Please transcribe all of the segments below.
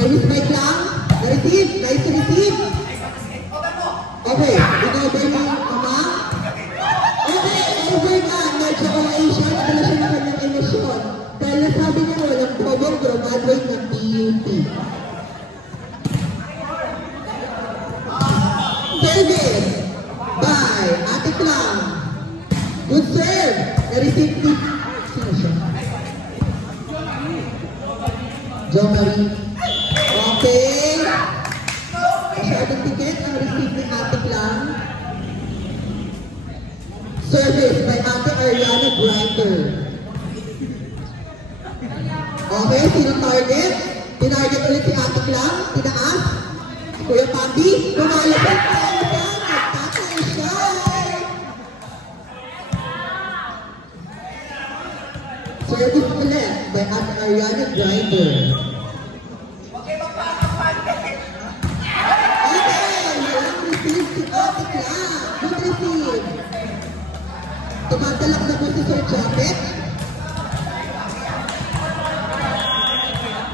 Service by lang. Na-receive. Nice to receive. Okay. Inover mo yung mama. Okay. Over na. Medyo okay siya. Nadala siya ng kanyang emosyon. Dahil nasabi niya walang problem graduate ng PUP. Service by Ate Clam. Good serve. Na-receive ni... Sino siya? Jo Marie. Okay. Masyadong ticket ang receive ni Ate Clam. Service by Ate Ariana Grinder. Okay, sino target? Tinarget ulit si Ate Clam. Tinaas. Kuya Pambi. Lumalabas tayo sa nagtatay siya. Service ulit by Ate Ariana Grinder. Okay, walang receive si Ate Clam. Good receive. Tumatalak na po si Sir Japet.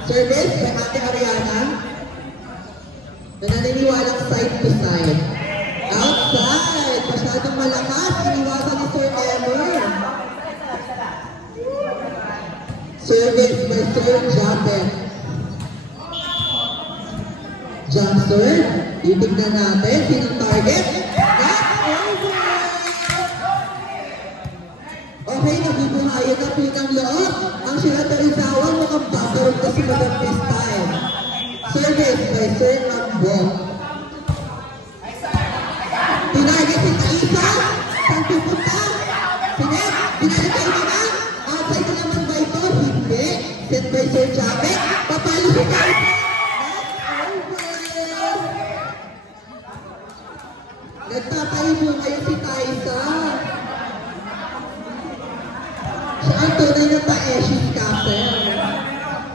Service by Ate Ariana. Nananiniwalang side to side. Outside. Masyadong malakas. Iniwasan ni Sir Emer. Service by Sir Japet. Jump serve. Titignan natin. Sinong target? That's over! Okay, nabubuhayan na po ng loob. Ang Shiratorizawa mukhang babarog na si Madam Pistyle. Service by Sir Nambong. Tinarget si Taisa. Saan pupunta? Sinet. Binalik kayo naman. Outside na naman ba ito? Hindi. Set by Sir Japet. Papalo si Taisa. Nagtatayo mo ngayon si Taisa. Siya ang tunay na tae-she's castle.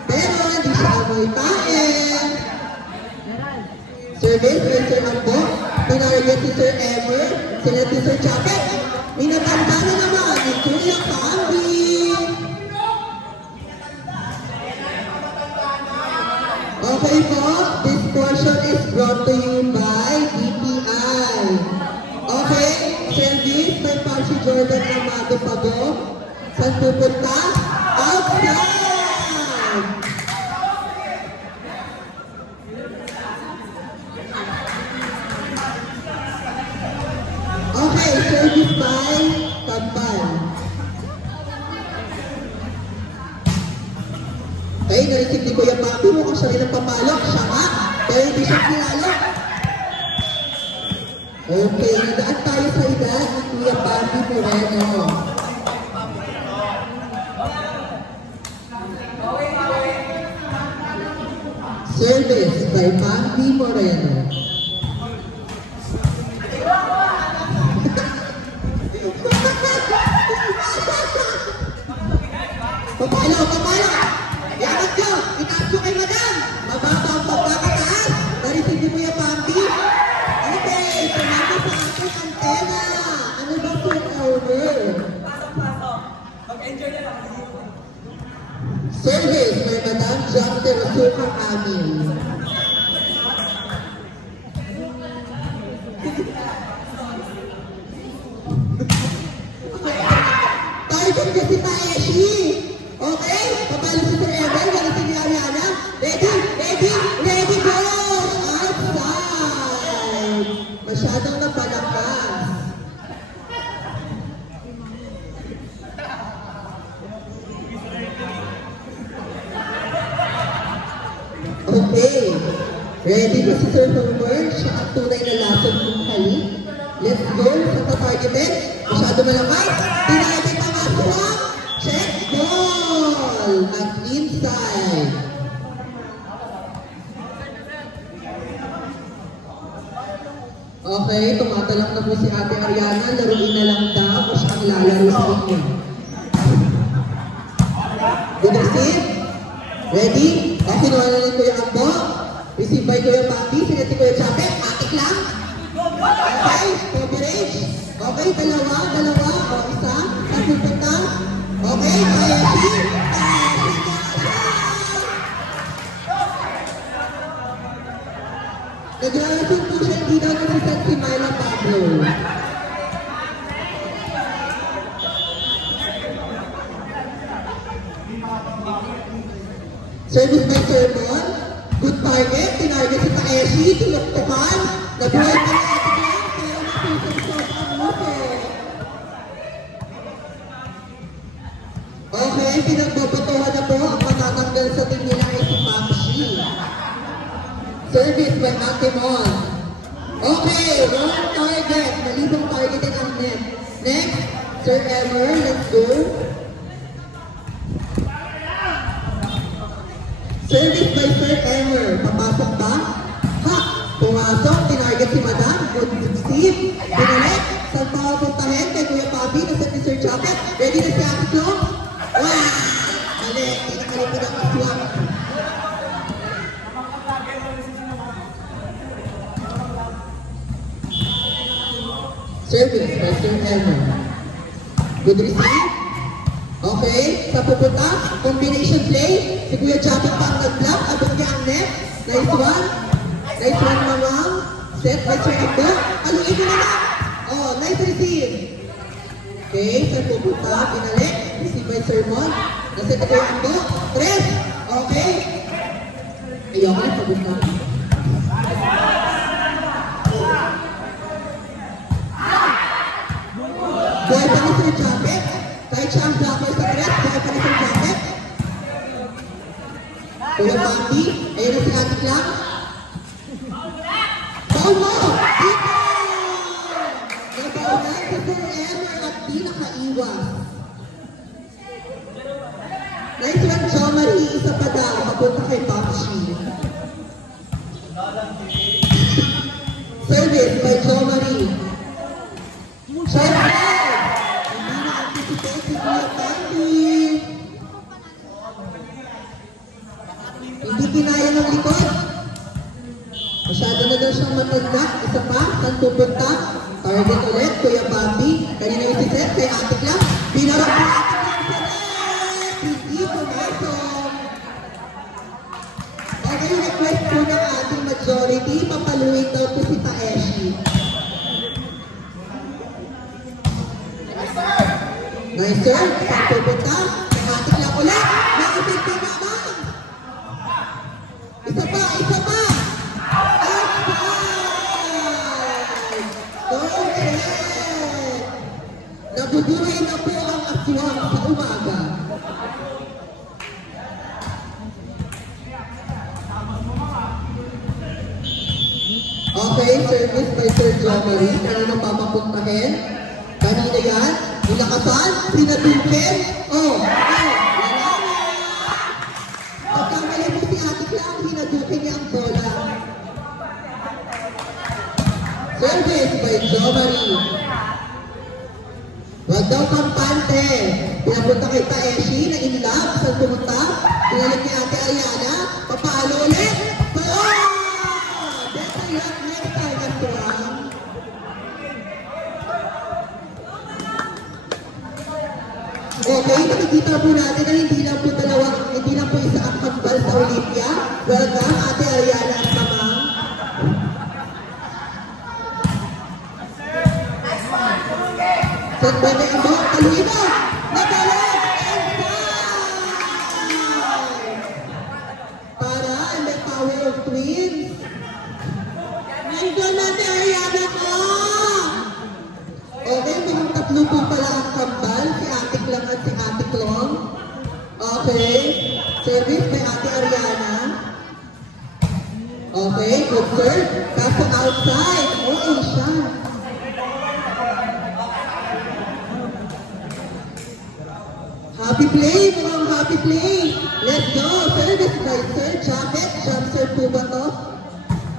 Pero hindi siya amoy tae. Service by Sir Ambo. Tinarget si Sir Emer. Sila si Sir Japet. Minatanda na naman ni Kuya Pambi. Okay po, this portion is brought to you by DPI. Okay, service by Pansy Jordan Amado Pagong. Saan pupunta? Outside! Okay, service by Tampal. Okay, narisip ni Kuya Papi. Mukhang siya rin ang papalok. Siya nga. Pero hindi siya kilala. Okay, nadaan tayo sa edad ni Kuya Papi Moreno. Service by Papi Moreno. Papalo, papalo! Yakat nyo! Itaas nyo kay Madam! Mababa ang pagkakataas! Narisip ni Kuya Pambi! Okay, sumama sa aking antena! Ano ba po over? Pasok-pasok! Mag-enjoy na lang! Service by Madam John Terosukang Amin. Target kasi Taeshi! Okay? Papalo si Sir Ever, galing si Ariana. Ready? Ready? Ready, go! Outside! Masyadong napalakas. Okay. Ready ba si Sir Homer? Siya ang tunay na lasong kong halik. Let's go sa tatargeted. Masyado malakas. Tinarget ang aswang. Check ball! At inside. Okay, tumatalak na po si Ate Ariana. Laruin na lang daw o siya ang lalaro sa inyo. Good receive. Ready? O, kinuha na rin Kuya Ambo. Receive by Kuya Papi. Sinati Kuya Japet. Atik lang. Okay, coverage. Okay, dalawa. O, isa. Napupunta. Okay, Taeshi. Service by Sermon. Good target. Tinarget si Taeshi. Tinuktukan. Nabuhay pa ni Ate Glenn. Pero nasusok ang lupo. Okay, pinagbabatuhan na po ang matatanggal sa team nila ay si Maxi. Service by Ate Mon. Okay, wrong target. Malibang targetin ang net. Next, Sir Emer, let's go. Service by Sir Emer. Papasok ba? Ha! Pumasok, tinarget si Madam. Good Steve. Binalik. Saan pa puntahin kay Kuya Papi? Nasa ni Sir Chapet. Ready na si Ate Flo? Wow! Mali, tinakalipin ang aswang. Service by Sir Emer. Good receive. Okay, sa pupunta, combination play. Si Kuya Chapet pa ang nag-block. Abot niya ang net. Nice one. Nice one, Mamang. Set by Sir Endo. Aluin mo naman. Oh, nice receive. Okay, sa pupunta, pinalik. Receive by Sir Mon. Nasa ito Kuya Endo. Press. Okay. Ayaw ka na pupunta. Buhay pa ni Sir Chapet. Kahit siya ang blocker sa press, buhay pa ni Sir Chapet. Kuya Papi, ayun na si Ate Clang. Baul mo! Dito! Nabaunan si Sir Emer at di nakaiwas. Nice one, Jo Marie. Isa pa daw. Papunta kay Bakshi. Service by Jo Marie. Shot out! Hindi na-anticipate si Kuya Papi. Hindi kinaya ng likod. Masyado na daw siyang matanda. Isa pa, saan pupunta? Target ulit, Kuya Papi. Kanina yung si Seth, kay Ate Clang. Binarap po Ate Clang sa net. Hindi pumasok. Okay, request po ng ating majority. Papaluin daw po si Taeshi. Nice sir, saan pupunta? Kay Ate Clang ulit. Nakasig ka naman. Isa pa, isa pa. Nabubuhay na po ang aswang sa umaga. Okay, service by Sir Jo Marie. Kanina papapuntahin. Kanina yan. Nilakasan, pinatukin. Oh, wala na. Pagkamali mo si Ate Clang, hinadukin niya ang bola. Service by Jo Marie. Wag daw kampante. Pinapunta kay Taeshi na in love. Saan pumunta? Pinalik ni Ate Ariana. Papalo ulit. Oh! Better luck next time, Aswang. Okay, nakikita po natin na hindi lang po isa ang kambal sa Olympia. Welcome, Ate Ariana at Mamang. Set by the Endo, Kaluino, nagalag, and five! Para, and the power of twins. Nandun na si Ariana ko! Okay, mga tatlo po pala ang kambal, si Ate Clang at si Ate Clong. Okay, service by Ate Ariana. Okay, good serve. Kaso outside, okay siya. Happy play, mukhang happy play. Let's go. Service by Sir Chapet. Jump serve po ba to?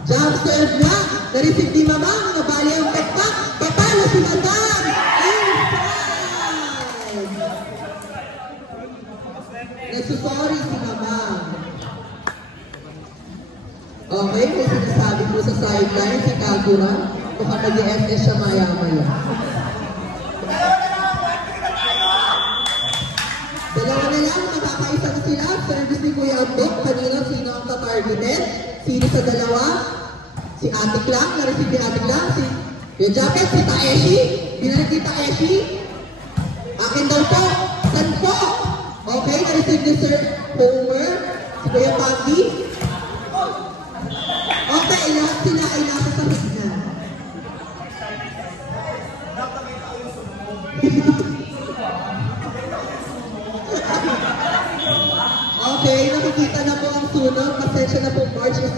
Jump serve na. Na-receive ni Mamang. Nabali ang backpack. Papalo si Madam. Inside. Nagsusorry si Mamang. Okay, may sinasabi po sa sideline si Kagura. Mukhang mag-i-FS siya maya-maya. Dalawa na lang, makakaisa na sila. Service ni Kuya Abdok. Kanina, sino ang tatargeted? Sino sa dalawa? Si Ate Clang. Na-receive ni Ate Clang. Si Kuya Japet, si Taeshi. Binalik ni Taeshi. Akin daw po. San po? Okay, na-receive ni Sir Homer. Si Kuya Pandi. Okay, lahat sila ay nasa sakit na. Okay, nakikita na po ang sunog. Pasensya na po, March is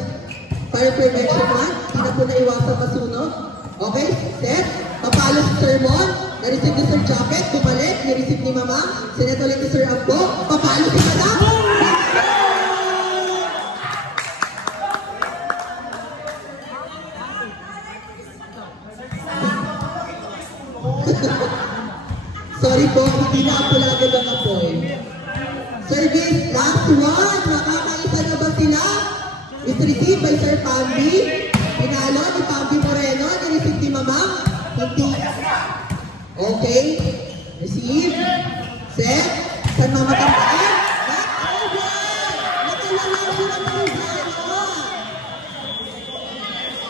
fire prevention month. Hindi na po naiwasang masunog. Okay, set. Papalo si Sir Mon. Na-receive ni Sir Japet. Bumalik. Na-receive ni Mama. Sinet ulit ni Sir Ambo. Papalo si Madam. Sorry po, hindi na ako lagi ng apoy. Service, last one. Nakakaisa na ba sila? Is received by Sir Pambi. Pinalo ni Pambi Moreno. Na-receive ni Mama. Hindi. Okay. Receive. Set. Saan Mama Kampaan?